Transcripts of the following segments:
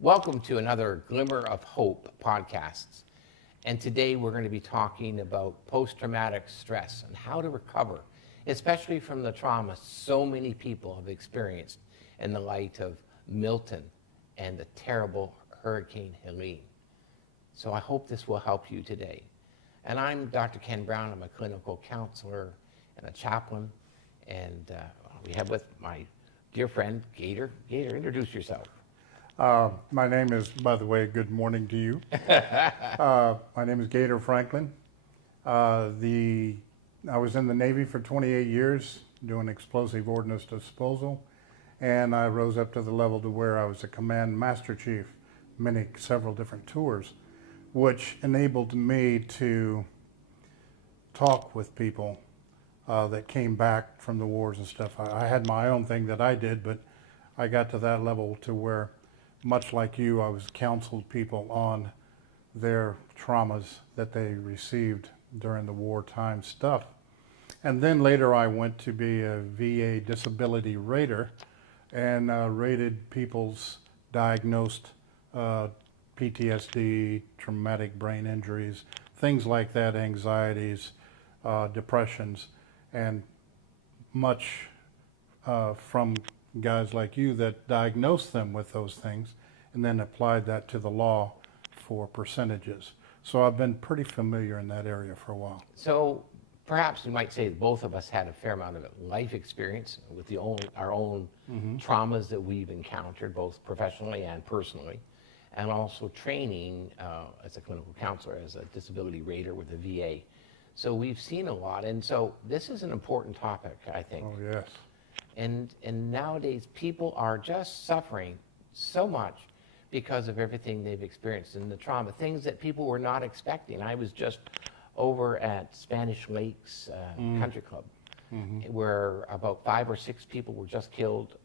Welcome to another Glimmer of Hope podcasts. And today we're going to be talking about post-traumatic stress and how to recover, especially from the trauma so many people have experienced in the light of Milton and the terrible Hurricane Helene. So I hope this will help you today. And I'm Dr. Ken Brown. I'm a clinical counselor and a chaplain. And we have with my dear friend, Gator. Gator, introduce yourself. My name is, by the way, good morning to you. My name is Gator Franklin. I was in the Navy for 28 years doing explosive ordnance disposal, and I rose up to the level to where I was a command master chief, several different tours, which enabled me to talk with people that came back from the wars and stuff. I had my own thing that I did, but I got to that level to where, much like you, I was counseled people on their traumas that they received during the wartime stuff. And then later I went to be a VA disability rater and rated people's diagnosed PTSD, traumatic brain injuries, things like that, anxieties, depressions, and much from guys like you that diagnosed them with those things and then applied that to the law for percentages. So I've been pretty familiar in that area for a while. So perhaps we might say that both of us had a fair amount of life experience with our own traumas that we've encountered, both professionally and personally, and also training as a clinical counselor, as a disability rater with the VA. So we've seen a lot, and so this is an important topic, I think. Oh, yes. And nowadays, people are just suffering so much because of everything they've experienced in the trauma, things that people were not expecting. I was just over at Spanish Lakes Country Club, where about 5 or 6 people were just killed.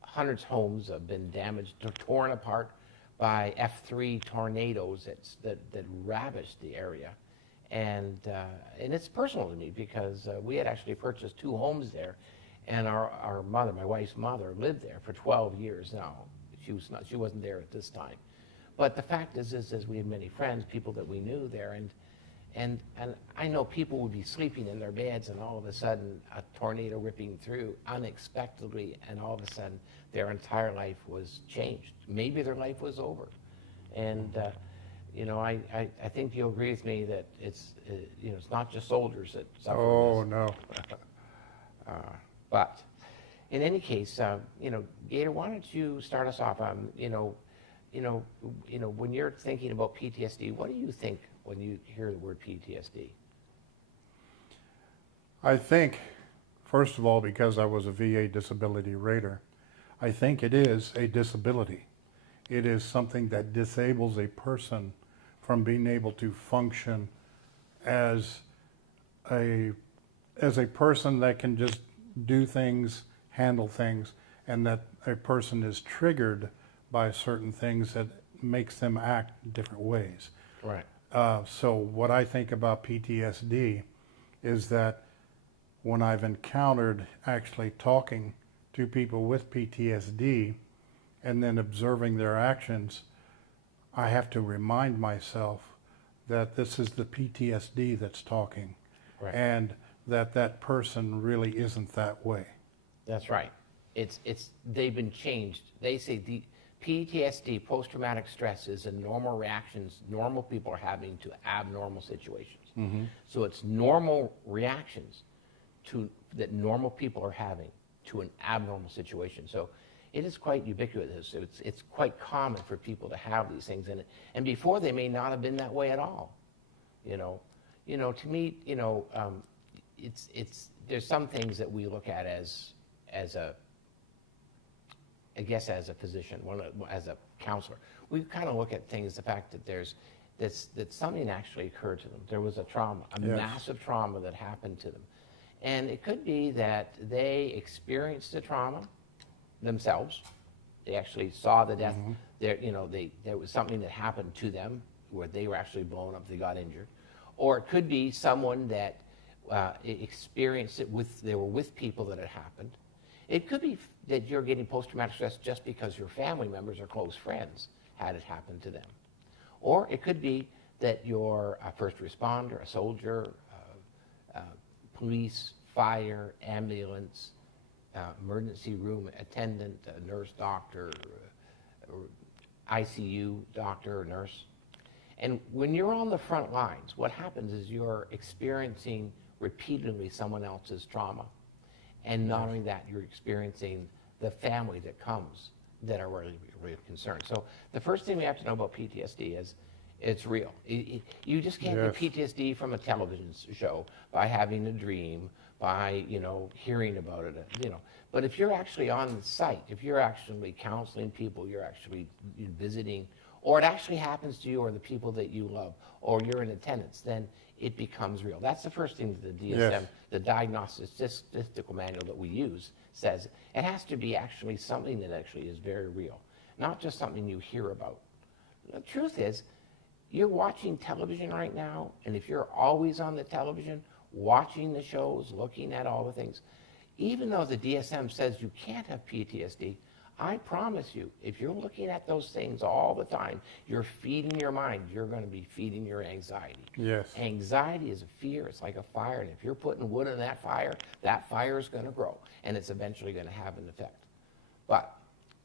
Hundreds of homes have been damaged, torn apart by F3 tornadoes that ravaged the area. And it's personal to me because we had actually purchased 2 homes there. And our mother, my wife's mother, lived there for 12 years now. She wasn't there at this time. But the fact is we had many friends, people that we knew there, and I know people would be sleeping in their beds and all of a sudden a tornado ripping through unexpectedly, and all of a sudden their entire life was changed. Maybe their life was over. And I think you'll agree with me that it's not just soldiers that suffer. Oh, no. But in any case, Gator, why don't you start us off? When you're thinking about PTSD, what do you think when you hear the word PTSD? I think, first of all, because I was a VA disability rater, I think it is a disability. It is something that disables a person from being able to function as a person that can just do things, handle things, and that a person is triggered by certain things that makes them act different ways. Right. So what I think about PTSD is that when I've encountered actually talking to people with PTSD and then observing their actions, I have to remind myself that this is the PTSD that's talking. Right. And that person really isn't that way. That's right. They've been changed. They say the PTSD, post-traumatic stress, is a normal reactions normal people are having to abnormal situations. So it's normal reactions that normal people are having to an abnormal situation. So it is quite ubiquitous. It's quite common for people to have these things in it. And before, they may not have been that way at all. To me, there's some things that we look at as a physician, as a counselor. We kind of look at things, the fact that something actually occurred to them. There was a trauma, massive trauma that happened to them. And it could be that they experienced the trauma themselves. They actually saw the death. There was something that happened to them where they were actually blown up, they got injured. Or it could be someone that experienced it they were with people that it happened. It could be that you're getting post-traumatic stress just because your family members or close friends had it happen to them. Or it could be that you're a first responder, a soldier, police, fire, ambulance, emergency room attendant, a nurse, doctor, ICU doctor or nurse. And when you're on the front lines, what happens is you're experiencing repeatedly someone else's trauma. And not only that, you're experiencing the family that comes that are really, really concerned. So the first thing we have to know about PTSD is it's real. You just can't Yes. get PTSD from a television show by having a dream, by, hearing about it, But if you're actually on the site, if you're actually counseling people, you're actually visiting, or it actually happens to you or the people that you love, or you're in attendance, then it becomes real. That's the first thing that the DSM, Yes. the Diagnostic Statistical Manual that we use, says. It has to be actually something that actually is very real, not just something you hear about. The truth is, you're watching television right now, and if you're always on the television, watching the shows, looking at all the things, even though the DSM says you can't have PTSD, I promise you, if you're looking at those things all the time, you're feeding your mind, you're going to be feeding your anxiety. Yes. Anxiety is a fear, it's like a fire, and if you're putting wood in that fire is going to grow, and it's eventually going to have an effect. But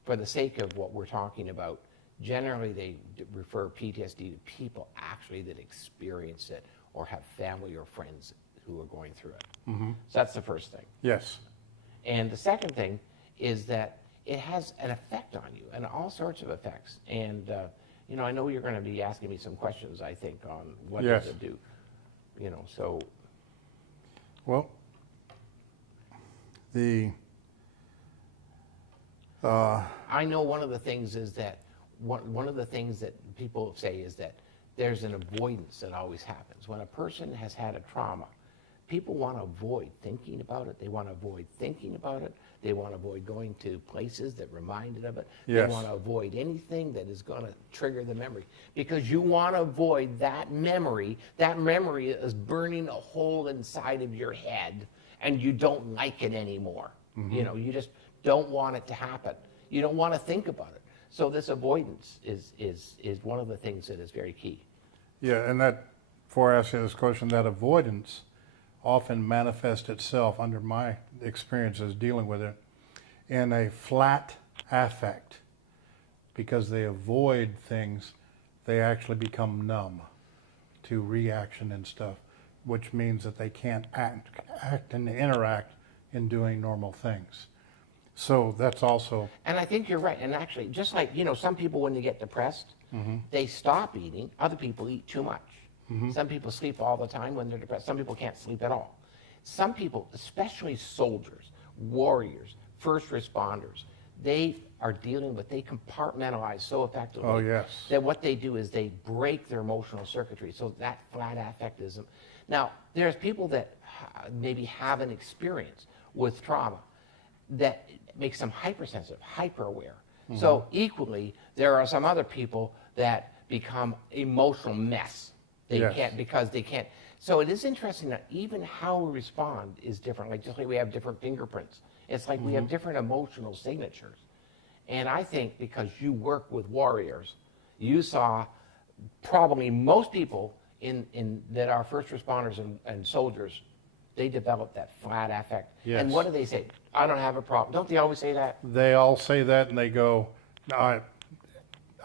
for the sake of what we're talking about, generally they refer PTSD to people actually that experience it or have family or friends who are going through it. Mm-hmm. So that's the first thing. Yes. And the second thing is that it has an effect on you and all sorts of effects. And, I know you're going to be asking me some questions, I think, on what Yes. does it do. So. Well, I know one of the things is that, one of the things that people say is that there's an avoidance that always happens. When a person has had a trauma, people want to avoid thinking about it. They want to avoid thinking about it. They want to avoid going to places that reminded of it. Yes. They want to avoid anything that is going to trigger the memory, because you want to avoid that memory. That memory is burning a hole inside of your head, and you don't like it anymore. Mm-hmm. You just don't want it to happen. You don't want to think about it. So this avoidance is one of the things that is very key. Yeah, and that, before I ask you this question, that avoidance often manifests itself, under my experiences dealing with it, in a flat affect. Because they avoid things, they actually become numb to reaction and stuff, which means that they can't act and interact in doing normal things. So that's also. And I think you're right. And actually, just like, some people, when they get depressed, they stop eating. Other people eat too much. Some people sleep all the time when they're depressed. Some people can't sleep at all. Some people, especially soldiers, warriors, first responders, they are dealing with, they compartmentalize so effectively. Oh, yes. That what they do is they break their emotional circuitry. So that flat affectism. Now, there's people that maybe have an experience with trauma that makes them hypersensitive, hyper-aware. So equally, there are some other people that become emotional mess. They Yes. can't, because they can't. So it is interesting that even how we respond is different. Like, just like we have different fingerprints. It's like we have different emotional signatures. And I think because you work with warriors, you saw probably most people in that are first responders and soldiers, they develop that flat affect. Yes. And what do they say? I don't have a problem. Don't they always say that? They all say that, and they go, "No,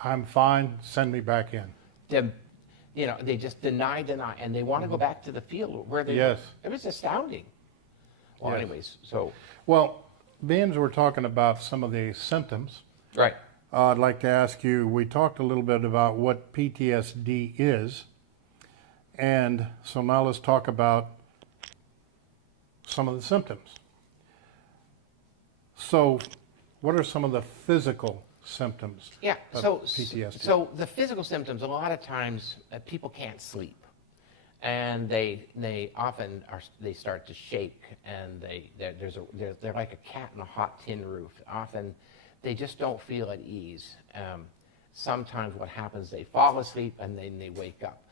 I'm fine, send me back in." They just deny, and they want to go back to the field where they Yes. were. It was astounding. Well, Yes. anyways, so. Well, being we're talking about some of the symptoms, Right. I'd like to ask you, we talked a little bit about what PTSD is, and so now let's talk about some of the symptoms. So, what are some of the physical symptoms Yeah, of so PTSD? so the physical symptoms, a lot of times people can't sleep, and they often they start to shake, and they're like a cat in a hot tin roof. Often they just don't feel at ease. Sometimes what happens, they fall asleep and then they wake up.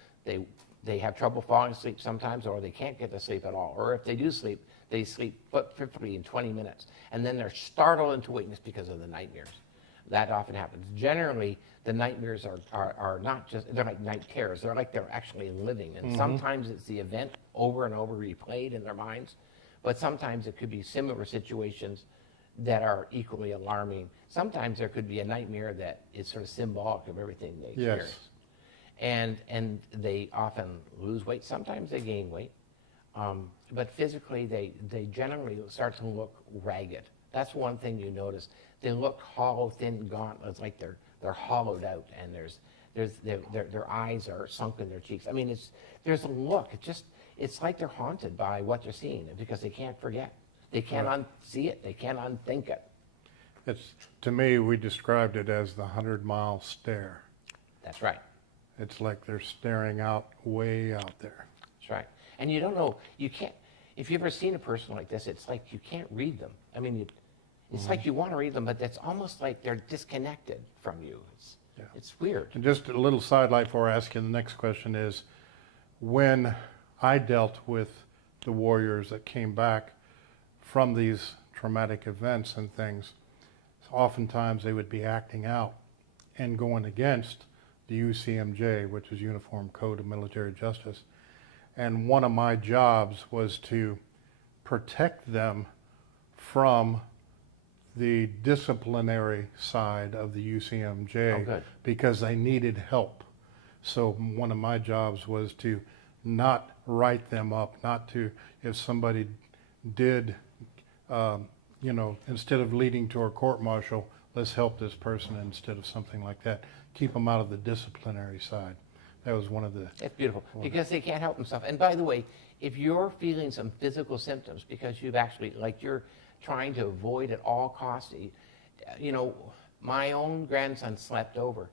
They have trouble falling asleep sometimes, or they can't get to sleep at all. Or if they do sleep, They sleep fitfully in 20 minutes, and then they're startled into wakefulness because of the nightmares. That often happens. Generally, the nightmares are not just, they're like night terrors. They're like they're actually living. And sometimes it's the event over and over replayed in their minds, but sometimes it could be similar situations that are equally alarming. Sometimes there could be a nightmare that is sort of symbolic of everything they experience. And they often lose weight. Sometimes they gain weight. But physically, they generally start to look ragged. That's one thing you notice. They look hollow, thin, gaunt. It's like they're hollowed out, and their eyes are sunk in their cheeks. I mean, there's a look. It's like they're haunted by what they're seeing because they can't forget. They can't unsee it. They can't unthink it. To me, we described it as the 100-mile stare. That's right. It's like they're staring out way out there. That's right. And you don't know, you can't, if you've ever seen a person like this, it's like you can't read them. I mean, it's like you want to read them, but it's almost like they're disconnected from you. It's weird. And just a little sidelight before I ask you the next question is, when I dealt with the warriors that came back from these traumatic events and things, oftentimes they would be acting out and going against the UCMJ, which is Uniform Code of Military Justice. And one of my jobs was to protect them from the disciplinary side of the UCMJ because they needed help. So one of my jobs was to not write them up, not to, if somebody did, instead of leading to a court-martial, let's help this person instead of something like that. Keep them out of the disciplinary side. That was one of the... It's beautiful, because they can't help themselves. And by the way, if you're feeling some physical symptoms because you've actually, like you're trying to avoid at all costs, my own grandson slept over,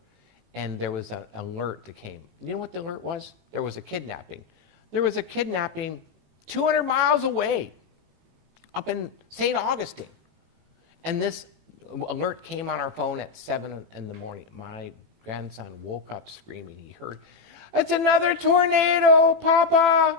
and there was an alert that came. You know what the alert was? There was a kidnapping. There was a kidnapping 200 miles away, up in St. Augustine. And this alert came on our phone at 7 in the morning. My grandson woke up screaming. He heard, "It's another tornado, Papa!"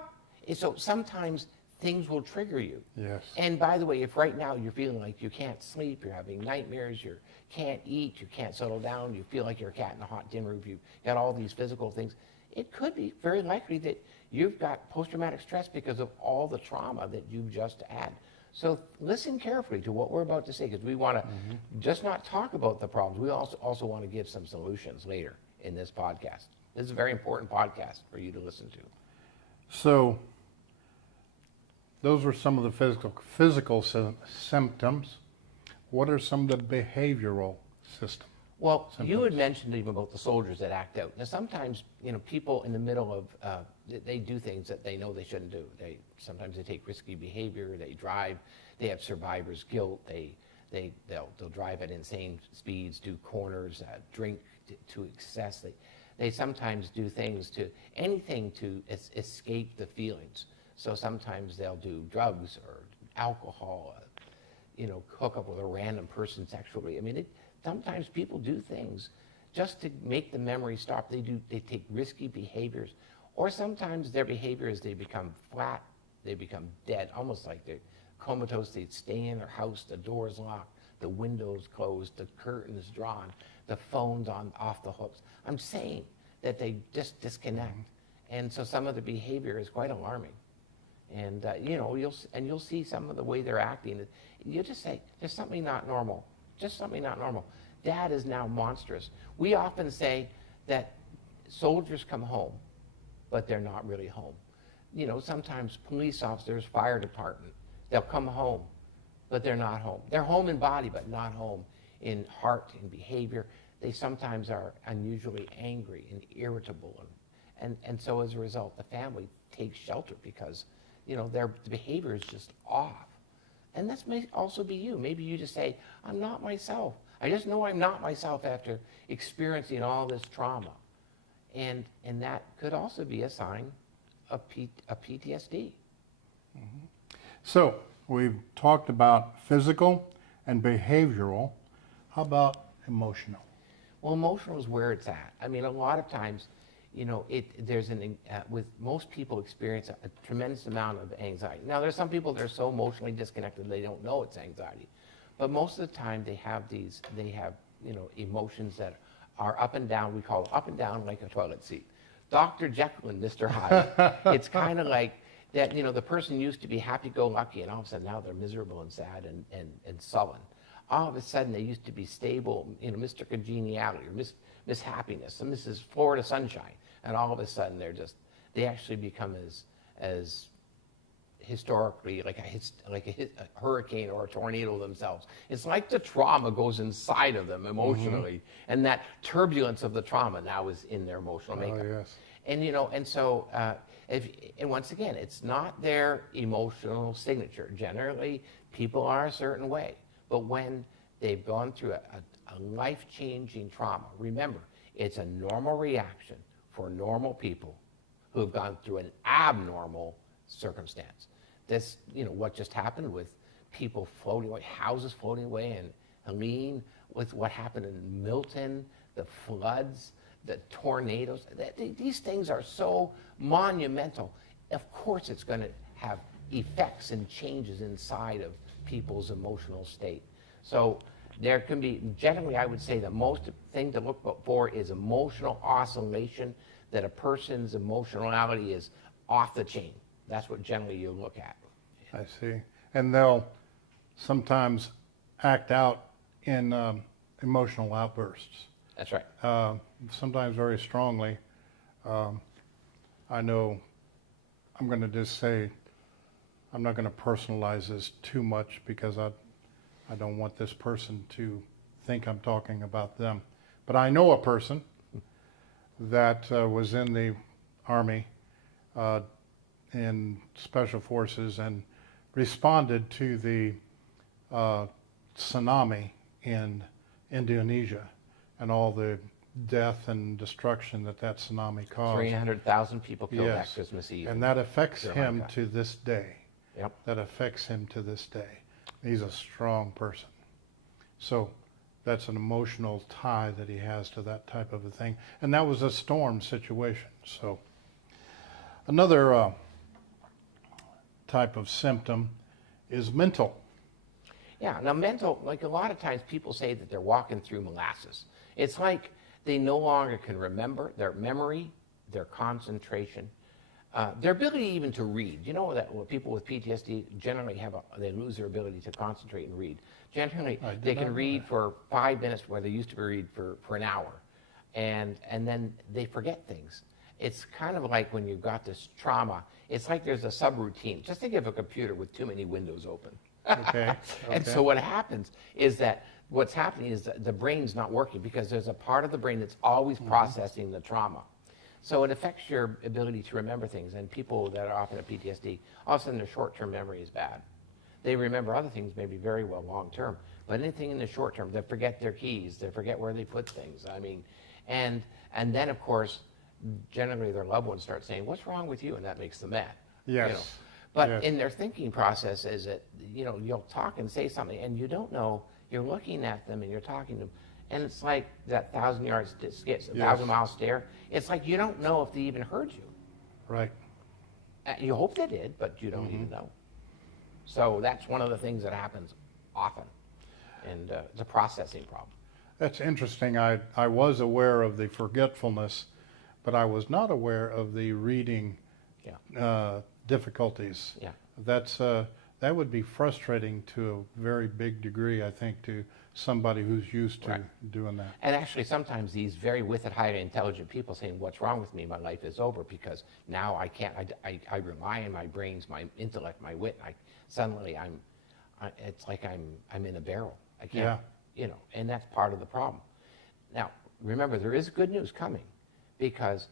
And so sometimes things will trigger you. Yes. And by the way, if right now you're feeling like you can't sleep, you're having nightmares, you can't eat, you can't settle down, you feel like you're a cat in a hot tin roof, you've got all these physical things, it could be very likely that you've got post-traumatic stress because of all the trauma that you've just had. So listen carefully to what we're about to say, because we want to just not talk about the problems. We also want to give some solutions later in this podcast. This is a very important podcast for you to listen to. So those were some of the physical symptoms. What are some of the behavioral systems? Well, you had mentioned even about the soldiers that act out. Now, sometimes, people in the middle of, they do things that they know they shouldn't do. Sometimes they take risky behavior, they drive, they have survivor's guilt, they'll drive at insane speeds, do corners, drink to excess. They sometimes do anything to escape the feelings. So sometimes they'll do drugs or alcohol, hook up with a random person sexually. I mean, sometimes people do things just to make the memory stop. They take risky behaviors, or sometimes their behavior is they become flat, they become dead, almost like they're comatose. They stay in their house, the door's locked, the window's closed, the curtain's drawn, the phone's off the hooks. I'm saying that they just disconnect, and so some of the behavior is quite alarming. And you'll see some of the way they're acting. You just say, "There's something not normal. Just something not normal. Dad is now monstrous." We often say that soldiers come home, but they're not really home. Sometimes police officers, fire department, they'll come home, but they're not home. They're home in body, but not home in heart and behavior. They sometimes are unusually angry and irritable. And so as a result, the family takes shelter because, their behavior is just off. And this may also be you. Maybe you just say, "I'm not myself. I just know I'm not myself after experiencing all this trauma." And that could also be a sign of PTSD. So we've talked about physical and behavioral. How about emotional? Well, emotional is where it's at. I mean, a lot of times, you know, with most people experience a tremendous amount of anxiety. Now, there's some people that are so emotionally disconnected they don't know it's anxiety, but most of the time they have you know, emotions that are up and down. We call it up and down like a toilet seat. Dr. Jekyll and Mr. Hyde. It's kind of like that, you know, the person used to be happy-go-lucky, and all of a sudden now they're miserable and sad and sullen. All of a sudden they used to be stable, you know, Mr. Congeniality or Miss Happiness and Mrs. Florida Sunshine, and all of a sudden they actually become as historically like a hurricane or a tornado themselves. It's like the trauma goes inside of them emotionally, and that turbulence of the trauma now is in their emotional makeup. Oh, yes. And you know, and so and once again, it's not their emotional signature. Generally, people are a certain way, but when they've gone through a life-changing trauma, remember, it's a normal reaction for normal people who have gone through an abnormal circumstance. This, you know, what just happened with people floating away, houses floating away, and Helene, with what happened in Milton, the floods, the tornadoes. These things are so monumental. Of course, it's going to have effects and changes inside of people's emotional state. So there can be, generally, I would say the most thing to look for is emotional oscillation, that a person's emotionality is off the chain. That's what generally you look at. I see. And they'll sometimes act out in emotional outbursts. That's right. Sometimes very strongly. I know, I'm going to just say, I'm not going to personalize this too much because I don't want this person to think I'm talking about them. But I know a person that was in the Army in Special Forces and responded to the tsunami in Indonesia and all the death and destruction that tsunami caused. 300,000 people killed that Yes. Christmas Eve. And that affects Sri him Lanka. to this day. Yep. That affects him to this day. He's a strong person. So that's an emotional tie that he has to that type of a thing. And that was a storm situation. So another type of symptom is mental. Yeah, now mental, like a lot of times people say that they're walking through molasses. It's like they no longer can remember their memory, their concentration, their ability even to read. You know that people with PTSD generally they lose their ability to concentrate and read. Generally, they can read for 5 minutes where they used to read for an hour, and then they forget things. It's kind of like when you've got this trauma, it's like there's a subroutine. Just think of a computer with too many windows open. Okay. And so what happens is that what's happening is that the brain's not working because there's a part of the brain that's always processing the trauma. So it affects your ability to remember things. And people that are often at PTSD, all of a sudden their short-term memory is bad. They remember other things maybe very well long-term, but anything in the short term, they forget their keys, they forget where they put things. I mean, and then of course, generally their loved ones start saying, "What's wrong with you?" And that makes them mad. Yes. You know? But Yes. in their thinking process is that, you know, you'll talk and say something and you don't know, you're looking at them and you're talking to them, and it's like that 1,000-yard skit, 1,000-mile stare. It's like you don't know if they even heard you. Right. You hope they did, but you don't even know. So that's one of the things that happens often, and it's a processing problem. That's interesting. I was aware of the forgetfulness, but I was not aware of the reading difficulties. Yeah. That would be frustrating to a very big degree, I think, to somebody who's used to doing that. And actually, sometimes these very with it, highly intelligent people saying, "What's wrong with me? My life is over because now I can't. I rely on my brains, my intellect, my wit. Suddenly it's like I'm in a barrel. I can't. Yeah. You know, and that's part of the problem. Now, remember, there is good news coming, because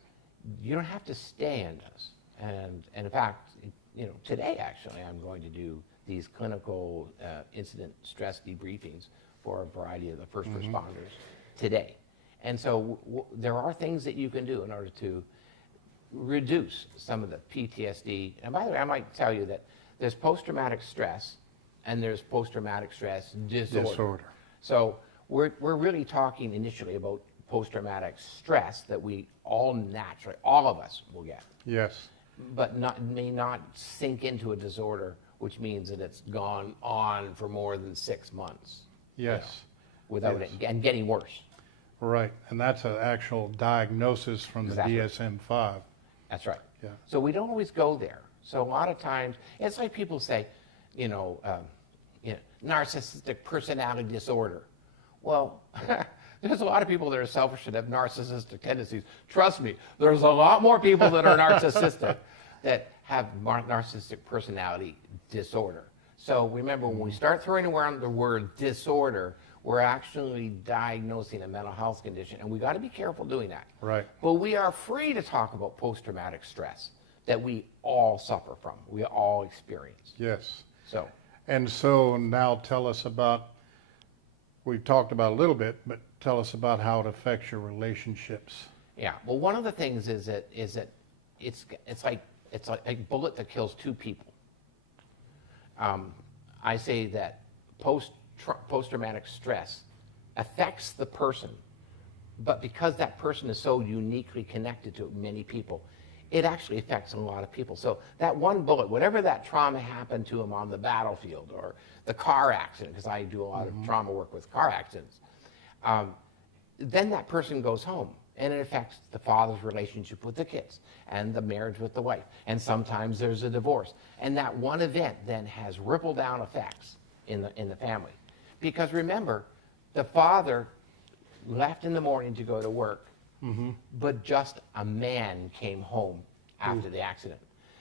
you don't have to stay in this. And in fact, you know, today actually, I'm going to do these clinical incident stress debriefings for a variety of the first responders today. And so there are things that you can do in order to reduce some of the PTSD. And by the way, I might tell you that there's post-traumatic stress and there's post-traumatic stress disorder. So we're really talking initially about post-traumatic stress that we all naturally, all of us will get, Yes. but may not sink into a disorder, which means that it's gone on for more than 6 months. Yes. Without Yes. it, and getting worse. Right. And that's an actual diagnosis from Exactly. the DSM-5. That's right. Yeah. So we don't always go there. So a lot of times, it's like people say, narcissistic personality disorder. Well, there's a lot of people that are selfish and have narcissistic tendencies. Trust me, there's a lot more people that are narcissistic that have narcissistic personality disorder. So remember, when we start throwing around the word disorder, we're actually diagnosing a mental health condition, and we got to be careful doing that. Right. But we are free to talk about post-traumatic stress that we all suffer from, we all experience. Yes. So, And so now tell us about, we've talked about a little bit, but tell us about how it affects your relationships. yeah. Well, one of the things is that it's like a bullet that kills two people. I say that post-traumatic stress affects the person, but because that person is so uniquely connected to many people, it actually affects a lot of people. So that one bullet, whatever that trauma happened to him on the battlefield or the car accident, because I do a lot of trauma work with car accidents, then that person goes home, and it affects the father's relationship with the kids and the marriage with the wife. And sometimes there's a divorce. And that one event then has ripple down effects in the family. Because remember, the father left in the morning to go to work, but just a man came home after the accident.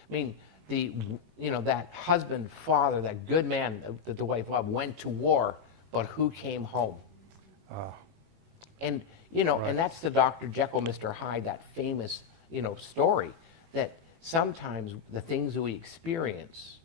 I mean, that husband, father, that good man that the wife loved went to war, but who came home? And Right. and that's the Dr. Jekyll, Mr. Hyde, that famous, story, that sometimes the things that we experience,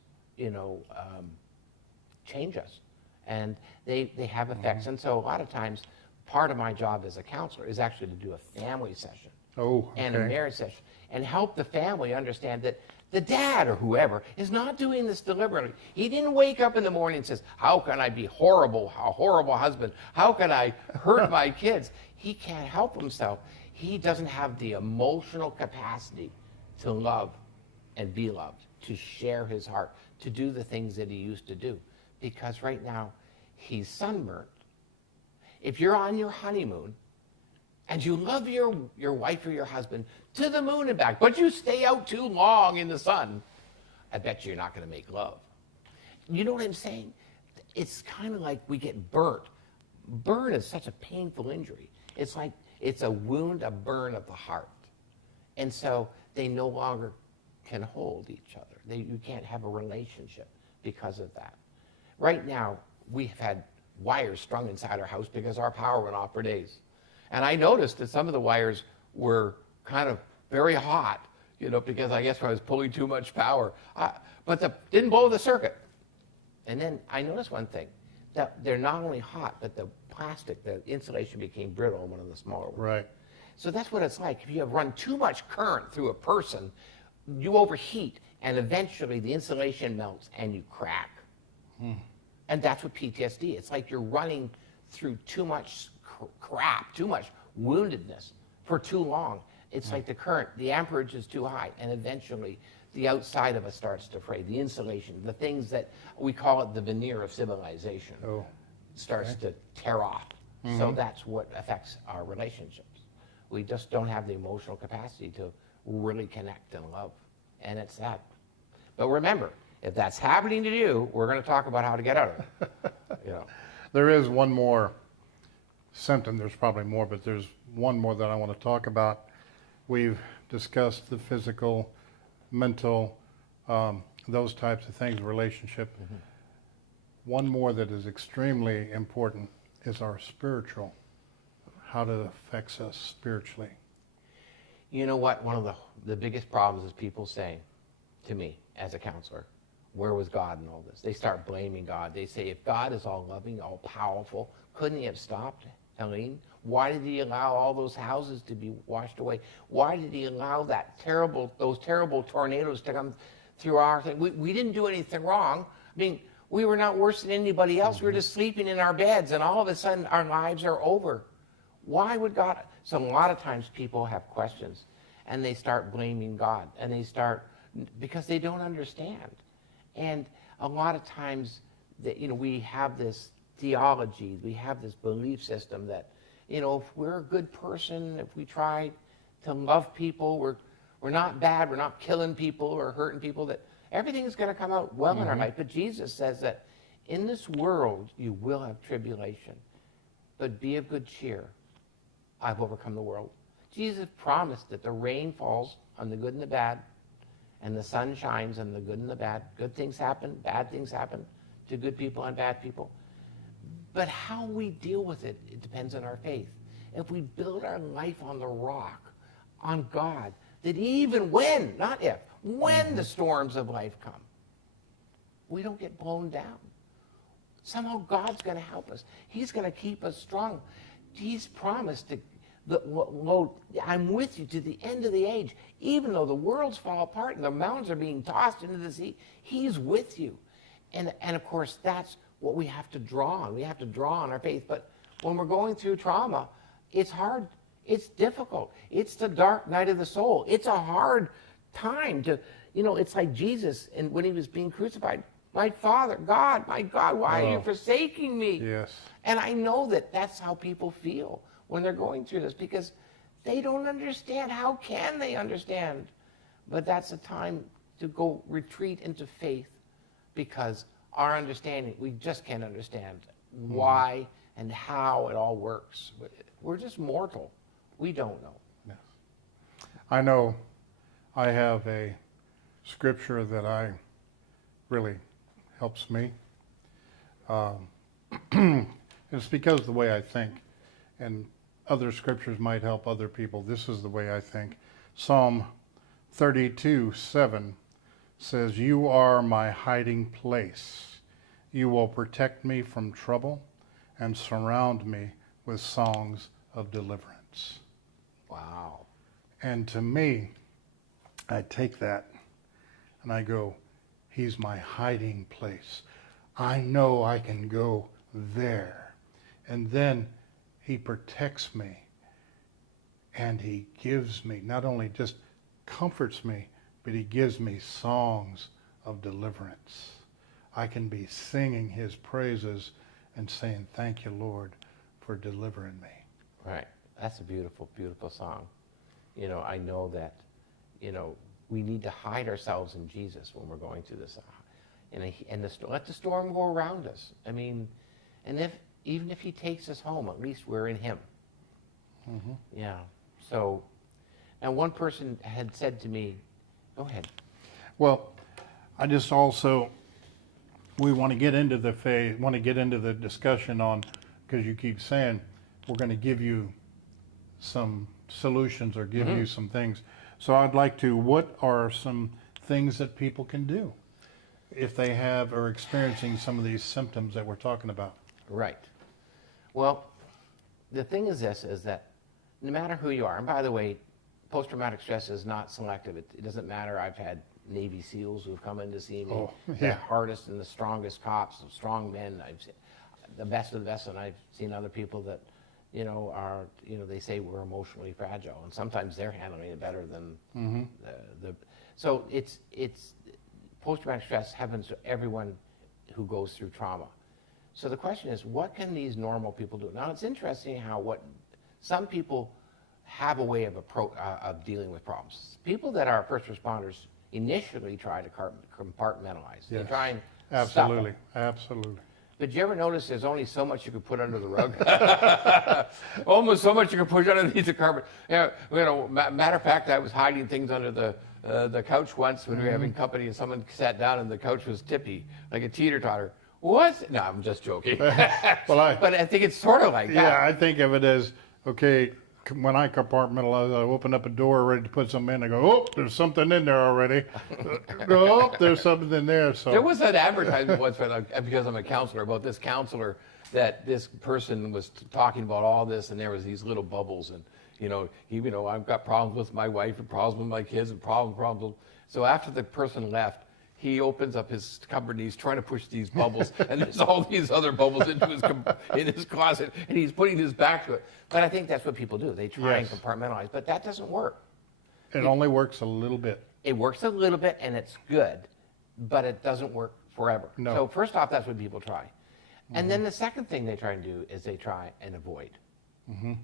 change us, and they have effects. And so a lot of times, part of my job as a counselor is actually to do a family session and a Okay. marriage session, and help the family understand that the dad or whoever is not doing this deliberately. He didn't wake up in the morning and says, how can I be a horrible husband? How can I hurt my kids? He can't help himself. He doesn't have the emotional capacity to love and be loved, to share his heart, to do the things that he used to do. Because right now, he's sunburnt. If you're on your honeymoon, and you love your wife or your husband to the moon and back, but you stay out too long in the sun, I bet you're not going to make love. You know what I'm saying? It's kind of like we get burnt. Burn is such a painful injury. It's like it's a wound, a burn of the heart. And so they no longer can hold each other. You can't have a relationship because of that. Right now, we've had wires strung inside our house because our power went off for days. And I noticed that some of the wires were kind of very hot, because I guess I was pulling too much power. But didn't blow the circuit. And then I noticed one thing, that they're not only hot, but the plastic, the insulation became brittle in one of the smaller ones. Right. So that's what it's like. If you have run too much current through a person, you overheat, and eventually the insulation melts and you crack. And that's what PTSD, it's like you're running through too much crap, too much woundedness for too long. It's like the amperage is too high, and eventually the outside of us starts to fray. The insulation, the things that we call it the veneer of civilization, starts to tear off. So that's what affects our relationships. We just don't have the emotional capacity to really connect and love, and it's that. But remember, if that's happening to you, we're going to talk about how to get out of it. There is one more symptom. There's probably more, but there's one more that I want to talk about. We've discussed the physical, mental, those types of things, relationship. One more that is extremely important is our spiritual, how it affects us spiritually. You know what? One of the biggest problems is people saying to me as a counselor, where was God in all this? They start blaming God. They say, if God is all loving, all powerful, couldn't he have stopped Helene? Why did he allow all those houses to be washed away? Why did he allow those terrible tornadoes to come through our thing? We didn't do anything wrong. I mean, we were not worse than anybody else. We were just sleeping in our beds, and all of a sudden our lives are over. Why would God? So a lot of times people have questions and they start blaming God and they start, because they don't understand. And a lot of times that, we have this theology, we have this belief system that, if we're a good person, if we try to love people, we're not bad, we're not killing people or hurting people, that everything is going to come out well in our life. But Jesus says that in this world you will have tribulation, but be of good cheer. I've overcome the world. Jesus promised that the rain falls on the good and the bad, and the sun shines on the good and the bad. Good things happen, bad things happen to good people and bad people. But how we deal with it, it depends on our faith. If we build our life on the rock, on God, that even when, not if, when the storms of life come, we don't get blown down. Somehow God's going to help us. He's going to keep us strong. He's promised to, I'm with you to the end of the age. Even though the worlds fall apart and the mountains are being tossed into the sea, He's with you. And of course, that's what we have to draw on. We have to draw on our faith. But when we're going through trauma, it's hard. It's difficult. It's the dark night of the soul. It's a hard time to, it's like Jesus, and when He was being crucified, my Father, God, my God, why are you forsaking me? Yes. And I know that that's how people feel when they're going through this, because they don't understand. How can they understand? But that's a time to go retreat into faith, because our understanding, we just can't understand why and how it all works. We're just mortal. We don't know. Yes. I know I have a scripture that really helps me. It's because of the way I think, and other scriptures might help other people. This is the way I think. Psalm 32:7 says, "You are my hiding place. You will protect me from trouble and surround me with songs of deliverance." Wow. And to me, I take that and I go, He's my hiding place. I know I can go there. And then He protects me, and He gives me, not only just comforts me, but He gives me songs of deliverance. I can be singing His praises and saying, "Thank you, Lord, for delivering me." Right. That's a beautiful, beautiful song. I know that, we need to hide ourselves in Jesus when we're going through this. And let the storm go around us. I mean, and even if He takes us home, at least we're in Him. Mm-hmm. Yeah. So, now one person had said to me, go ahead. Well, I just also, we want to get into the discussion on, because you keep saying we're going to give you some solutions or give you some things. So I'd like to, what are some things that people can do if they have or experiencing some of these symptoms that we're talking about? Right. Well, the thing is this, is that no matter who you are, and by the way, post-traumatic stress is not selective. It doesn't matter. I've had Navy SEALs who've come in to see me, the hardest and the strongest cops, strong men. I've seen the best of the best, and I've seen other people that, are, they say we're emotionally fragile, and sometimes they're handling it better than so it's post-traumatic stress happens to everyone who goes through trauma. So the question is, what can these normal people do? Now, it's interesting how some people have a way of dealing with problems. People that are first responders initially try to compartmentalize. They try and Absolutely. stuff them. Absolutely. But did you ever notice there's only so much you can put under the rug? Almost so much you can push underneath the carpet. Matter of fact, I was hiding things under the couch once when we were having company, and someone sat down and the couch was tippy, like a teeter-totter. What? No, I'm just joking. But I think it's sort of like that. Yeah, I think of it as, okay, when I compartmentalize, I open up a door ready to put something in. I go, oh, there's something in there already. Oh, there's something in there. So there was an advertisement once, because I'm a counselor, about this counselor that this person was talking about all this, and there was these little bubbles, and I've got problems with my wife, and problems with my kids, and problems. So after the person left, he opens up his cupboard and he's trying to push these bubbles, and there's all these other bubbles in his closet, and he's putting his back to it. But I think that's what people do. They try and compartmentalize, but that doesn't work. It only works a little bit. It works a little bit, and it's good, but it doesn't work forever. No. So first off, that's what people try. And then the second thing they try and do is they try and avoid.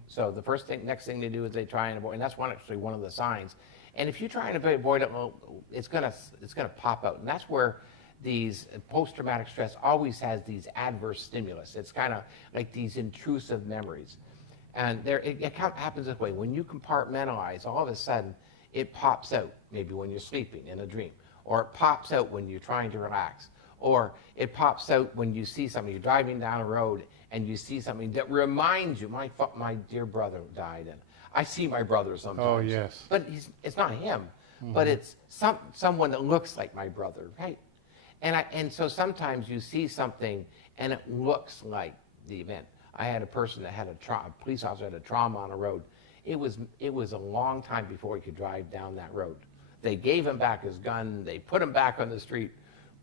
So the next thing they do is they try and avoid, and that's actually one of the signs. And if you try and avoid it, well, it's gonna pop out, and that's where these post-traumatic stress always has these adverse stimulus. It's kind of like these intrusive memories, and it happens this way. When you compartmentalize, all of a sudden it pops out. Maybe when you're sleeping in a dream, or it pops out when you're trying to relax, or it pops out when you see something. You're driving down a road and you see something that reminds you, my dear brother died, and I see my brother sometimes. Oh, yes. But it's not him, but it's someone that looks like my brother, right? And so sometimes you see something and it looks like the event. I had a person that had a police officer had a trauma on a road. It was a long time before he could drive down that road. They gave him back his gun, they put him back on the street,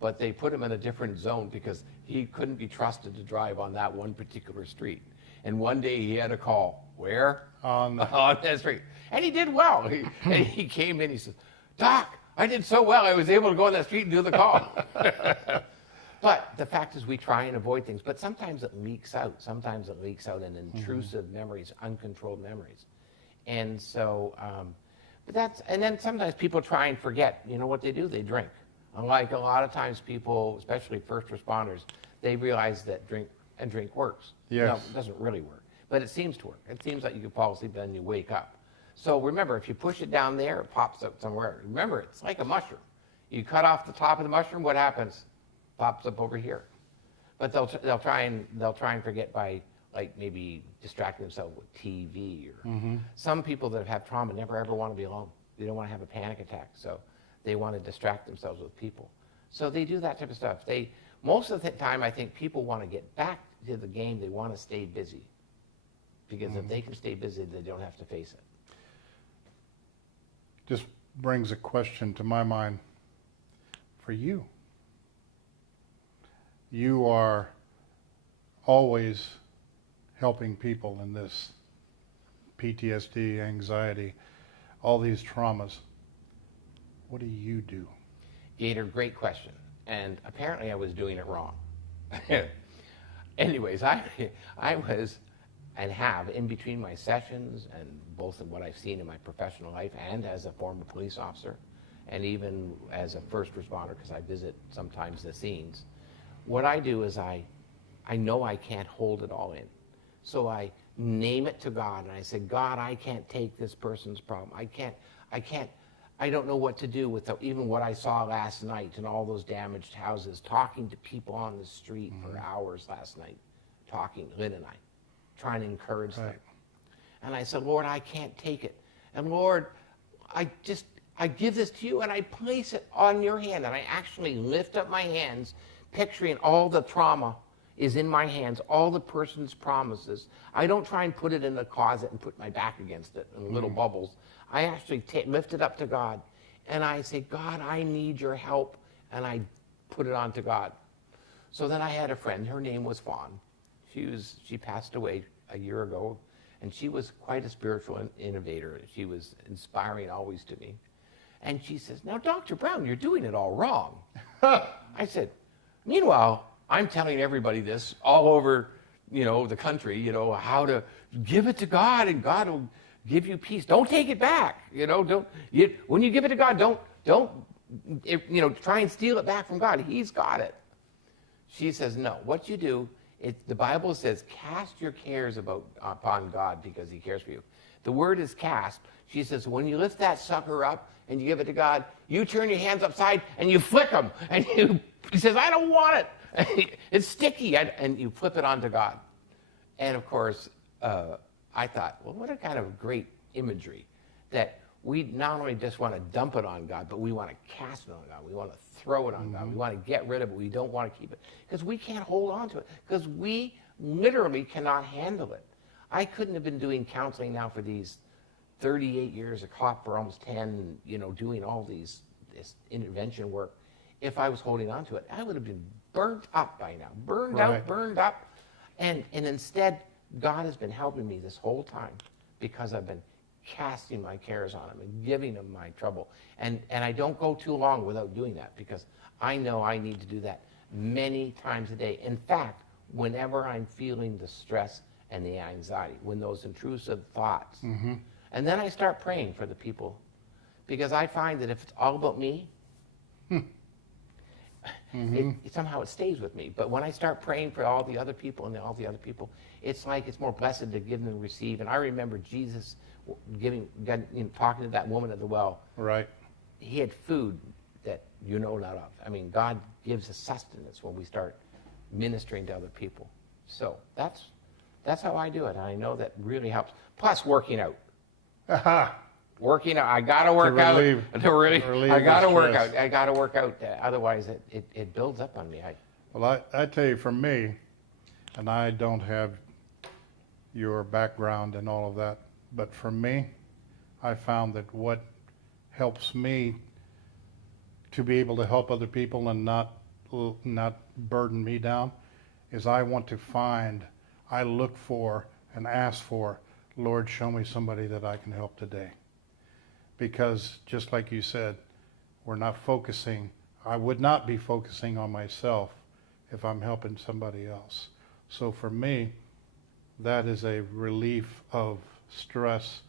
but they put him in a different zone because he couldn't be trusted to drive on that one particular street. And one day he had a call. Where? On that street. And he did well. He came in, he says, Doc, I did so well, I was able to go on that street and do the call. But the fact is we try and avoid things, but sometimes it leaks out. Sometimes it leaks out in intrusive memories, uncontrolled memories. And so, and then sometimes people try and forget. You know what they do? They drink. Unlike a lot of times people, especially first responders, they realize that drink works. Yes. No, it doesn't really work, but it seems to work. It seems like you can fall asleep and then you wake up. So remember, if you push it down there, it pops up somewhere. Remember, it's like a mushroom. You cut off the top of the mushroom, what happens? Pops up over here. But they'll try and forget by like maybe distracting themselves with TV or some people that have trauma never ever want to be alone. They don't want to have a panic attack, so they want to distract themselves with people. So they do that type of stuff. Most of the time, I think people want to get back to the game. They want to stay busy because if they can stay busy, they don't have to face it. Just brings a question to my mind for you. You are always helping people in this PTSD, anxiety, all these traumas. What do you do? Gator, great question. And apparently I was doing it wrong. Anyways, I was and have, in between my sessions and both in what I've seen in my professional life and as a former police officer and even as a first responder, because I visit sometimes the scenes, what I do is I know I can't hold it all in. So I name it to God and I say, God, I can't take this person's problem. I don't know what to do with even what I saw last night and all those damaged houses, talking to people on the street for hours last night, Lynn and I, trying to encourage them. And I said, Lord, I can't take it. And Lord, I give this to you and I place it on your hand. And I actually lift up my hands, picturing all the trauma is in my hands, all the person's promises. I don't try and put it in the closet and put my back against it in little bubbles. I actually lift it up to God and I say, God, I need your help. And I put it on to God. So then I had a friend, her name was Fawn. She passed away a year ago and she was quite a spiritual innovator. She was inspiring always to me. And she says, now, Dr. Brown, you're doing it all wrong. I said, meanwhile, I'm telling everybody this all over, the country, how to give it to God and God will give you peace. Don't take it back. When you give it to God, don't try and steal it back from God. He's got it. She says, no, what you do, the Bible says, cast your cares upon God because he cares for you. The word is cast. She says, when you lift that sucker up and you give it to God, you turn your hands upside and you flick them. And he says, I don't want it. It's sticky. And you flip it onto God. And of course, I thought, well, what a kind of great imagery that we not only just want to dump it on God, but we want to cast it on God. We want to throw it on God. We want to get rid of it. We don't want to keep it because we can't hold on to it because we literally cannot handle it. I couldn't have been doing counseling now for these 38 years, a cop for almost 10, doing all this intervention work if I was holding on to it. I would have been burnt up by now, burned Right. out, burned up. And instead, God has been helping me this whole time because I've been casting my cares on him and giving him my trouble. And I don't go too long without doing that because I know I need to do that many times a day. In fact, whenever I'm feeling the stress and the anxiety, when those intrusive thoughts, and then I start praying for the people, because I find that if it's all about me, somehow it stays with me. But when I start praying for all the other people and all the other people, it's like it's more blessed to give than receive. And I remember Jesus talking to that woman at the well. Right. He had food that you know not of. I mean, God gives us sustenance when we start ministering to other people. So that's how I do it. And I know that really helps. Plus working out. Working out. I got to work out. I got to work out. I got to work out. Otherwise, it builds up on me. Well, I tell you, for me, and I don't have your background and all of that, but for me, I found that what helps me to be able to help other people and not burden me down is I look for and ask for, Lord, show me somebody that I can help today. Because just like you said, I would not be focusing on myself if I'm helping somebody else. So for me, that is a relief of stress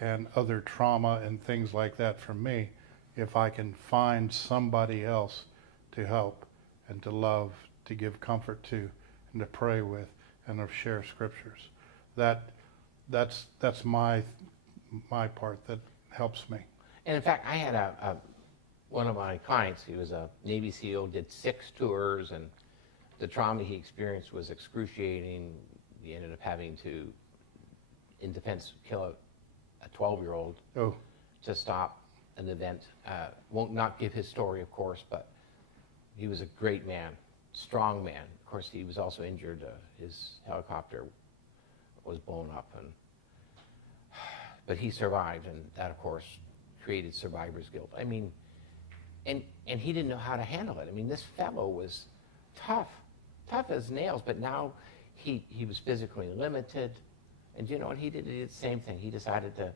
and other trauma and things like that for me, if I can find somebody else to help and to love, to give comfort to, and to pray with, and to share scriptures. That's my part that helps me. And in fact, I had one of my clients, he was a Navy SEAL, did 6 tours, and the trauma he experienced was excruciating. He ended up having to, in defense, kill a 12-year-old to stop an event. Won't not give his story, of course, but he was a great man, strong man. Of course, he was also injured. His helicopter was blown up, but he survived, and that, of course, created survivor's guilt. I mean, and he didn't know how to handle it. I mean, this fellow was tough as nails, but now he was physically limited. And you know what he did? He did the same thing. He decided to,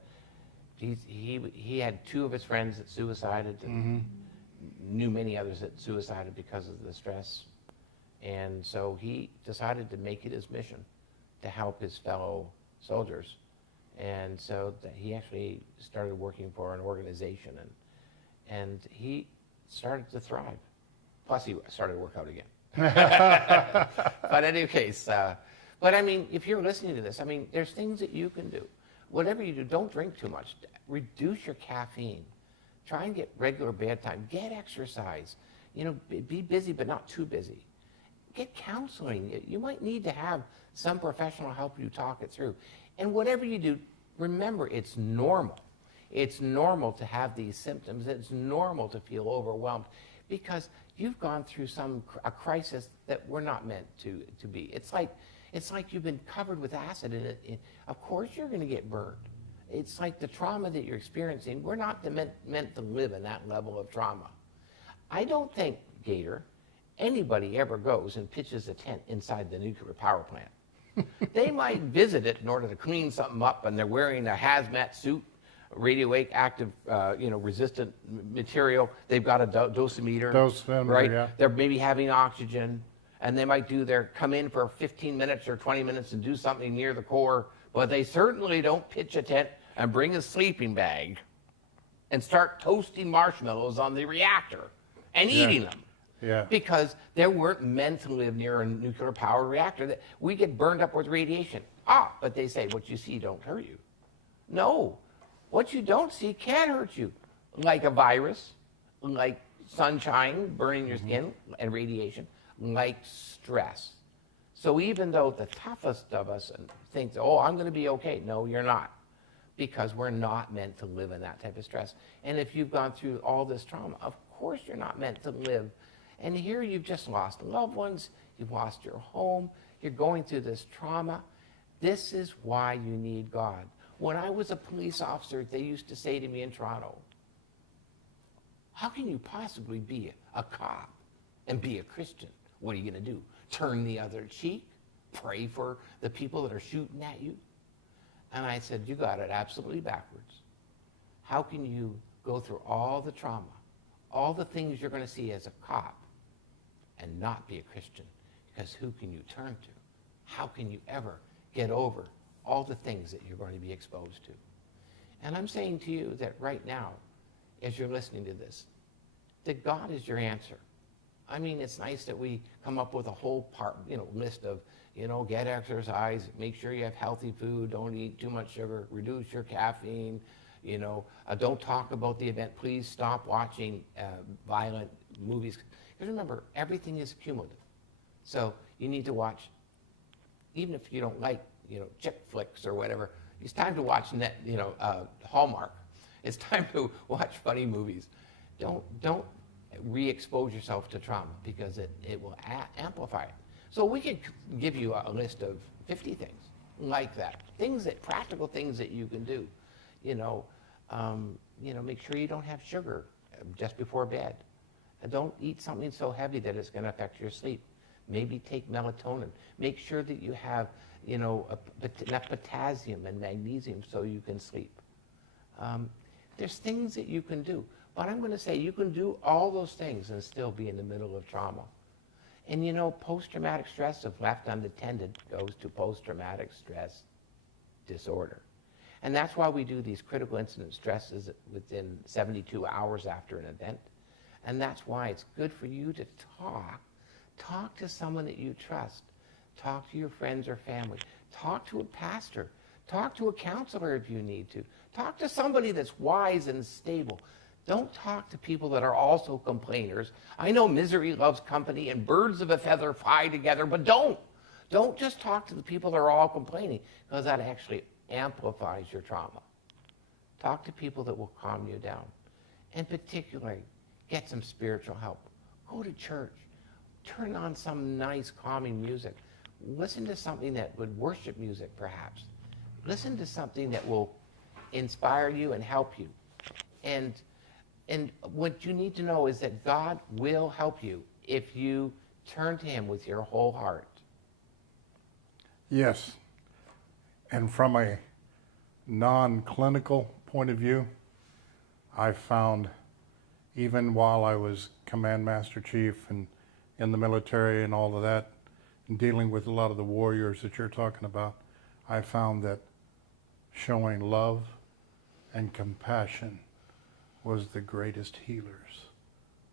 he had 2 of his friends that suicided, and knew many others that suicided because of the stress. And so he decided to make it his mission to help his fellow soldiers. And so that he actually started working for an organization, and he started to thrive. Plus, he started to work out again. But in any case, but I mean, if you're listening to this, I mean, there's things that you can do. Whatever you do, don't drink too much. Reduce your caffeine. Try and get regular bedtime. Get exercise. You know, be busy, but not too busy. Get counseling. You might need to have some professional help you talk it through. And whatever you do, remember, it's normal. It's normal to have these symptoms. It's normal to feel overwhelmed because you've gone through a crisis that we're not meant to be. It's like you've been covered with acid, and of course you're going to get burned. It's like the trauma that you're experiencing. We're not meant to live in that level of trauma. I don't think, Gator, anybody ever goes and pitches a tent inside the nuclear power plant. They might visit it in order to clean something up, and they're wearing a hazmat suit, radioactive, resistant material. They've got a dosimeter, right? Yeah. They're maybe having oxygen, and they might come in for 15 minutes or 20 minutes and do something near the core, but they certainly don't pitch a tent and bring a sleeping bag and start toasting marshmallows on the reactor and eating them. Yeah. Because they weren't meant to live near a nuclear power reactor. We get burned up with radiation. But they say, what you see don't hurt you. No, what you don't see can hurt you. Like a virus, like sunshine burning your skin and radiation, like stress. So even though the toughest of us thinks, I'm going to be okay. No, you're not. Because we're not meant to live in that type of stress. And if you've gone through all this trauma, of course you're not meant to live. And here you've just lost loved ones, you've lost your home, you're going through this trauma. This is why you need God. When I was a police officer, they used to say to me in Toronto, How can you possibly be a cop and be a Christian? What are you going to do? Turn the other cheek? Pray for the people that are shooting at you? And I said, you got it absolutely backwards. How can you go through all the trauma, all the things you're going to see as a cop, and not be a Christian? Because who can you turn to? How can you ever get over all the things that you're going to be exposed to? And I'm saying to you that right now, as you're listening to this, that God is your answer. I mean, it's nice that we come up with a whole list of, get exercise, make sure you have healthy food, don't eat too much sugar, reduce your caffeine, don't talk about the event, please stop watching violent movies. Because remember, everything is cumulative. So you need to watch, even if you don't like, chick flicks or whatever, it's time to watch Hallmark. It's time to watch funny movies. Don't re-expose yourself to trauma, because it will amplify it. So we could give you a list of 50 things like that, practical things that you can do. Make sure you don't have sugar just before bed. Don't eat something so heavy that it's going to affect your sleep. Maybe take melatonin. Make sure that you have, enough potassium and magnesium so you can sleep. There's things that you can do. But I'm going to say you can do all those things and still be in the middle of trauma. And post-traumatic stress, if left unattended, goes to post-traumatic stress disorder. And that's why we do these critical incident stresses within 72 hours after an event. And that's why it's good for you to talk to someone that you trust. Talk to your friends or family. Talk to a pastor. Talk to a counselor if you need to. Talk to somebody that's wise and stable. Don't talk to people that are also complainers. I know misery loves company and birds of a feather fly together, but don't. Don't just talk to the people that are all complaining, because that actually amplifies your trauma. Talk to people that will calm you down. And particularly, get some spiritual help. Go to church. Turn on some nice calming music. Listen to something that would worship music, perhaps. Listen to something that will inspire you and help you. And what you need to know is that God will help you if you turn to him with your whole heart. Yes. And from a non-clinical point of view, I found, even while I was Command Master Chief and in the military and all of that, and dealing with a lot of the warriors that you're talking about, I found that showing love and compassion was the greatest healers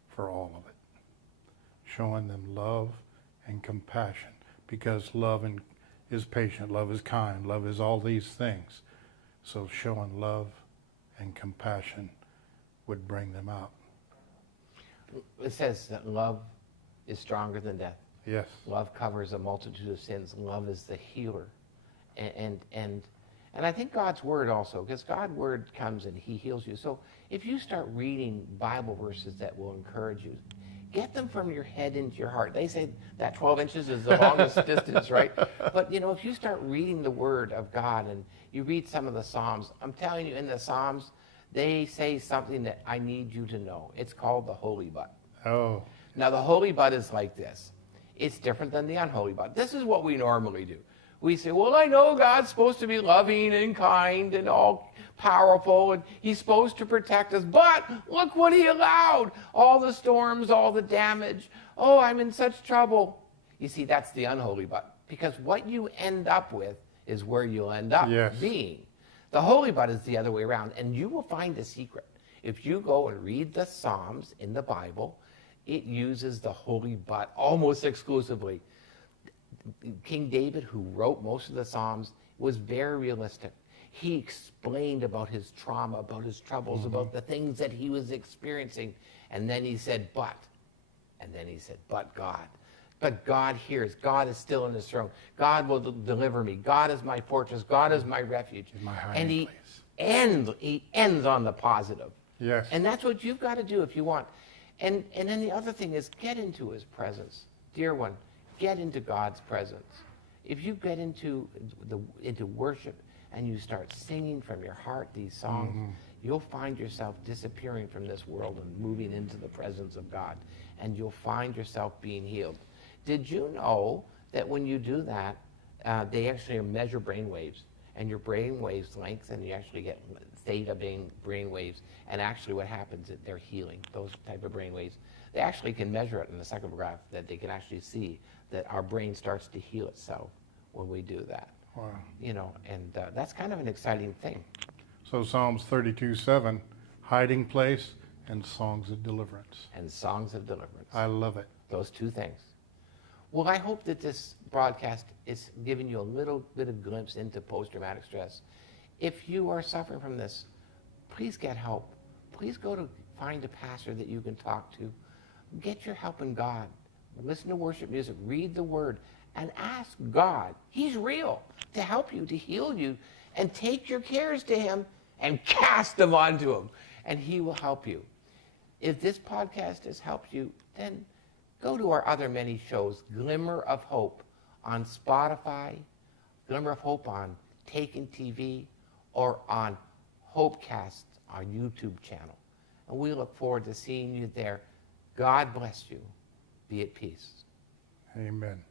for all of it. Showing them love and compassion, because love is patient, love is kind, love is all these things. So showing love and compassion would bring them out. It says that love is stronger than death. Yes. Love covers a multitude of sins. Love is the healer. And I think God's word also, because God's word comes and he heals you. So if you start reading Bible verses that will encourage you, get them from your head into your heart. They say that 12 inches is the longest distance, right? But, if you start reading the word of God and you read some of the Psalms, I'm telling you, in the Psalms, they say something that I need you to know. It's called the holy but. Oh. Now, the holy but is like this. It's different than the unholy but. This is what we normally do. We say, well, I know God's supposed to be loving and kind and all powerful, and he's supposed to protect us, but look what he allowed. All the storms, all the damage. Oh, I'm in such trouble. You see, that's the unholy but, because what you end up with is where you'll end up being. The holy but is the other way around, and you will find a secret. If you go and read the Psalms in the Bible, it uses the holy but almost exclusively. King David, who wrote most of the Psalms, was very realistic. He explained about his trauma, about his troubles, about the things that he was experiencing. And then he said, but. And then he said, but God. But God hears. God is still in his throne. God will deliver me. God is my fortress. God is my refuge. My and he place. ends on the positive. Yes. And that's what you've got to do if you want. And then the other thing is get into his presence. Dear one, get into God's presence. If you get into worship and you start singing from your heart these songs, you'll find yourself disappearing from this world and moving into the presence of God, and you'll find yourself being healed. Did you know that when you do that, they actually measure brain waves, and your brain waves lengthen, you actually get theta brain waves, and actually what happens is they're healing, those type of brain waves. They actually can measure it in the psychograph, that they can actually see that our brain starts to heal itself when we do that. Wow. You know, and that's kind of an exciting thing. So Psalms 32:7, hiding place and songs of deliverance. And songs of deliverance. I love it. Those two things. Well, I hope that this broadcast is giving you a little bit of glimpse into post-traumatic stress. If you are suffering from this, please get help. Please go to find a pastor that you can talk to. Get your help in God. Listen to worship music, read the Word, and ask God, He's real, to help you, to heal you, and take your cares to Him and cast them onto Him, and He will help you. If this podcast has helped you, then go to our other many shows, Glimmer of Hope on Spotify, Glimmer of Hope on Taken TV, or on Hopecast, our YouTube channel. And we look forward to seeing you there. God bless you. Be at peace. Amen.